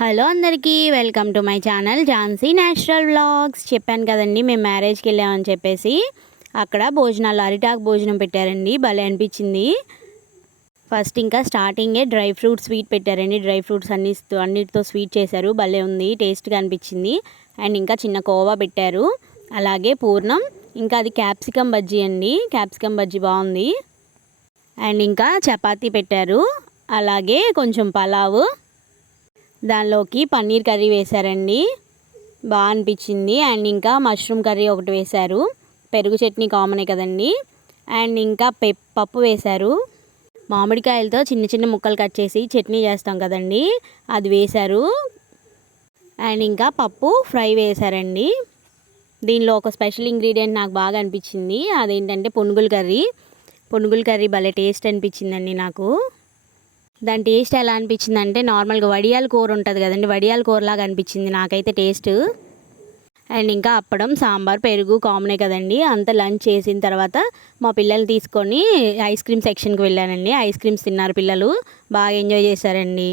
Hello అందరికీ welcome to my channel Jhansi natural vlogs. చెప్పాను కదండి మేము మ్యారేజ్కి వెళ్ళామని చెప్పేసి. అక్కడ భోజనాలు అరిటాకు భోజనం పెట్టారండి భలే అనిపించింది. ఫస్ట్ ఇంకా స్టార్టింగే డ్రై ఫ్రూట్ స్వీట్ పెట్టారండి. డ్రై ఫ్రూట్స్ అన్ని అన్నిటితో స్వీట్ చేశారు భలే ఉంది టేస్ట్గా అనిపించింది. అండ్ ఇంకా చిన్న కోవా పెట్టారు. అలాగే పూర్ణం ఇంకా అది క్యాప్సికమ్ బజ్జీ అండి క్యాప్సికమ్ బజ్జీ బాగుంది. అండ్ ఇంకా చపాతీ పెట్టారు. అలాగే కొంచెం పలావు. దానిలోకి పన్నీర్ కర్రీ వేశారండి. బాగా అనిపించింది. అండ్ ఇంకా మష్రూమ్ కర్రీ ఒకటి వేశారు. పెరుగు చట్నీ కామనే కదండి. అండ్ ఇంకా పె పప్పు వేశారు. మామిడికాయలతో చిన్న చిన్న ముక్కలు కట్ చేసి చట్నీ చేస్తాం కదండి. అది వేశారు. అండ్ ఇంకా పప్పు ఫ్రై వేశారండి. దీనిలో ఒక స్పెషల్ ఇంగ్రీడియంట్ నాకు బాగా అనిపించింది. అదేంటంటే పునుగుల కర్రీ. పునుగుల కర్రీ భలే టేస్ట్ అనిపించిందండి నాకు. దాని టేస్ట్ ఎలా అనిపించింది అంటే నార్మల్గా వడియాల కూర ఉంటుంది కదండి వడియాల కూరలాగా అనిపించింది నాకైతే టేస్ట్. అండ్ ఇంకా అప్పడం సాంబార్ పెరుగు కామనే కదండి. అంత లంచ్ చేసిన తర్వాత మా పిల్లల్ని తీసుకొని ఐస్ క్రీమ్ సెక్షన్కి వెళ్ళానండి. ఐస్ క్రీమ్స్ తిన్నారు పిల్లలు. బాగా ఎంజాయ్ చేశారండి.